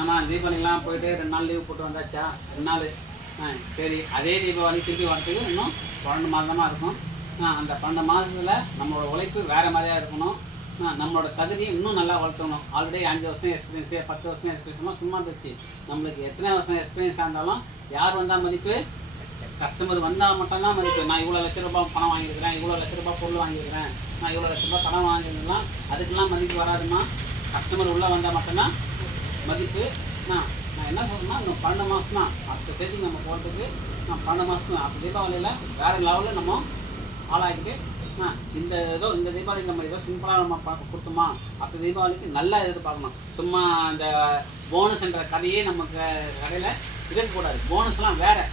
நம்ம தீபாவளிலாம் போயிட்டு 2 நாள் லீவ் போட்டு வந்தாச்சா, 2 நாள். சரி, அதே தீபாவளி திருப்பி வரத்துக்கு இன்னும் 12 மாதமாக இருக்கும். அந்த 12 மாதத்தில் நம்மளோட உழைப்பு வேறு மாதிரியாக இருக்கணும். நம்மளோட தகுதியை இன்னும் நல்லா வளர்த்தணும். ஆல்ரெடி 5 வருஷம் எக்ஸ்பீரியன்ஸு, 10 வருஷம் எக்ஸ்பீரியன்ஸ்லாம் சும்மா இருந்துச்சு. நம்மளுக்கு எத்தனை வருஷம் எக்ஸ்பீரியன்ஸாக இருந்தாலும் யார் வந்தால் மதிப்பு? கஸ்டமர் வந்தால் மட்டும்தான் மதிப்பு. நான் இவ்வளோ லட்ச ரூபாய் பணம் வாங்கியிருக்கிறேன், இவ்வளோ லட்ச ரூபாய் பொருள் வாங்கியிருக்கிறேன், நான் இவ்வளோ லட்ச ரூபாய் கடன் வாங்கியிருந்தேன், அதுக்கெல்லாம் மதிப்பு வராதுமா. கஸ்டமர் உள்ளே வந்தால் மட்டும்தான் மதிப்பு. நான் என்ன சொல்கிறேன்னா, இன்னும் 12 மாதம் தான் அடுத்த ஸ்டேஜுக்கு நம்ம போகிறதுக்கு. 12 மாதம் தான். அப்போ தீபாவளியில் வேறு லெவலில் நம்ம ஆளாகிட்டு இந்த தீபாவளிக்கு நம்ம ஏதோ சிம்பிளாக நம்ம கொடுத்தோமா, அடுத்த தீபாவளிக்கு நல்லா எதிர்பார்க்கணும். சும்மா அந்த போனஸ்ன்ற கதையே நமக்கு கடையில் இருக்கக்கூடாது. போனஸ்லாம் வேறு.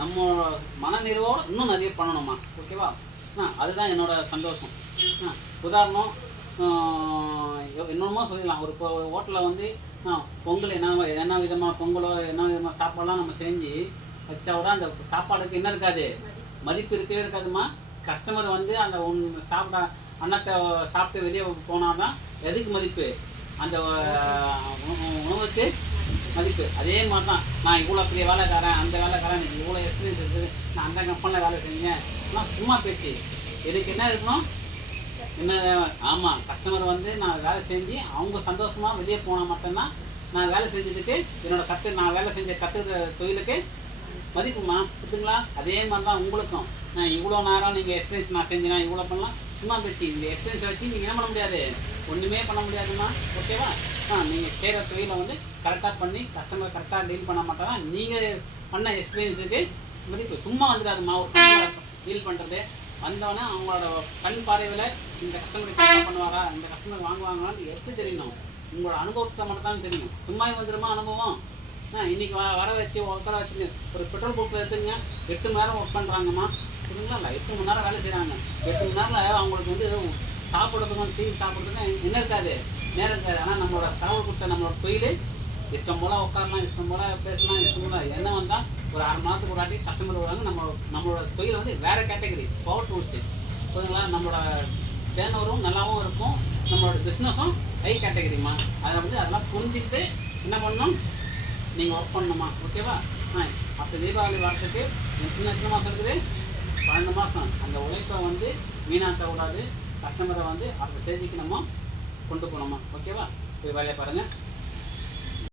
நம்ம மனநிறைவோடு இன்னும் நிறைய பண்ணணுமா, ஓகேவா? அதுதான் என்னோடய சந்தோஷம். உதாரணம் இன்னொன்றுமா சொல்லிடலாம். ஒரு ஹோட்டலில் வந்து பொங்கல் என்ன விதமான பொங்கலோ என்ன விதமான சாப்பாடெலாம் நம்ம செஞ்சு வச்சா கூட அந்த சாப்பாடுக்கு என்ன இருக்காது? மதிப்பு இருக்கவே இருக்காதுமா. கஸ்டமர் வந்து அந்த அன்னத்தை சாப்பிட்டு வெளியே போனால் தான் எதுக்கு மதிப்பு? அந்த உணவுக்கு மதிப்பு. அதே மாதிரி தான் நான் இவ்வளோ பெரிய வேலைக்காரன், அந்த வேலைக்காரன், எனக்கு இவ்வளோ எக்ஸ்பீரியன்ஸ் இருக்குது, நான் அந்த கம்பெனியில் வேலை செஞ்சேன், ஆனால் சும்மா பேச்சு. எனக்கு என்ன இருக்கணும்? என்ன? ஆமாம், கஸ்டமர் வந்து நான் வேலை செஞ்சு அவங்க சந்தோஷமாக வெளியே போனால் மட்டும்தான் நான் வேலை செஞ்சதுக்கு நான் வேலை செஞ்ச தொழிலுக்கு மதிப்புமா, புரியுதுங்களா? அதே மாதிரி தான் உங்களுக்கும். நான் இவ்வளோ நேரம் நீங்கள் எக்ஸ்பீரியன்ஸ் நான் செஞ்சேன்னா இவ்வளோ பண்ணலாம், சும்மா பேச்சு. இந்த எக்ஸ்பீரியன்ஸை வச்சு நீங்கள் என்ன பண்ண முடியாது? ஒன்றுமே பண்ண முடியாதுமா, ஓகேவா? நீங்கள் செய்கிற தொழிலை வந்து கரெக்டாக பண்ணி கஸ்டமர் கரெக்டாக டீல் பண்ண மாட்டாதான் நீங்கள் பண்ண எக்ஸ்பீரியன்ஸுக்கு மதிப்பு. சும்மா வந்துடாதுமா. ஒரு கஸ்டமர் டீல் பண்ணுறது வந்தோடனே அவங்களோட கண் பார்வையில் இந்த கஸ்டமருக்கு கரெக்டாக பண்ணுவாரா, இந்த கஸ்டமர் வாங்குவாங்களான்னு எப்படி தெரியணும்? உங்களோட அனுபவத்தை மட்டும் தான் தெரியும். சும்மா வந்துடுமா அனுபவம்? இன்றைக்கி வர வச்சு உட்கார வச்சு ஒரு பெட்ரோல் பம்பில் எடுத்துங்க 8 மணி நேரம் ஒர்க் பண்ணுறாங்கம்மா, புரியுங்களா? இல்லை 8 மணி நேரம் வேலை செய்கிறாங்க. 8 மணி நேரத்தில் அவங்களுக்கு வந்து சாப்பிட்றதுக்கும் டீ சாப்பிட்றதுக்கும் என்ன இருக்காது? நேரம் இருக்காது. ஆனால் நம்மளோட கடவுள் கொடுத்த நம்மளோட தொழில் இஷ்டம் போல் உட்காரலாம், இஷ்டம் போல் பேசலாம், இஷ்டம் போல் என்ன வந்தால் ஒரு 1/2 மணி நேரத்துக்கு ஒரு வாட்டி கஸ்டமர் வருவாங்க. நம்மளோட தொழில் வந்து வேறு கேட்டகரி, பவர் டூல்ஸு, புரியுதுங்களா? நம்மளோட டேர்ன் ஓவரும் நல்லாவும் இருக்கும், நம்மளோட பிஸ்னஸும் ஹை கேட்டகரிம்மா. அதை வந்து அதெல்லாம் புரிஞ்சுக்கிட்டு என்ன பண்ணணும்? நீங்கள் ஒர்க் பண்ணணுமா, ஓகேவா? அப்போ தீபாவளி வரத்துக்கு எத்தனை மாதம் இருக்குது? 12 மாதம். அந்த உழைப்பை வந்து வீணாக்கக்கூடாது. கஸ்டமரை வந்து அடுத்த ஸ்டேஜுக்கு நம்ம கொண்டு போகணுமா, ஓகேவா? போய் வேலையை பாருங்கள்.